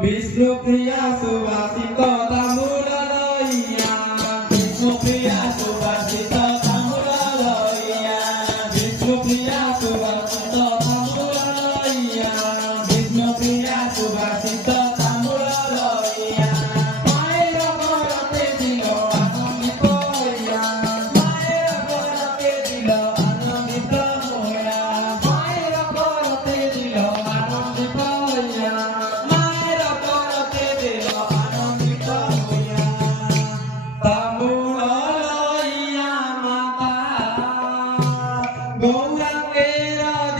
Vishnupriya Subhasita Tamula Loya Vishnupriya Subhasita Tamula Loya Vishnupriya Subhasita Tamula Loya Vishnupriya Subhasita Tamula Loya Maera Korate Dilo Anamita Hoya Maera Korate Dilo Anamita Hoya Maera Korate Dilo Anamita Hoya Gaurange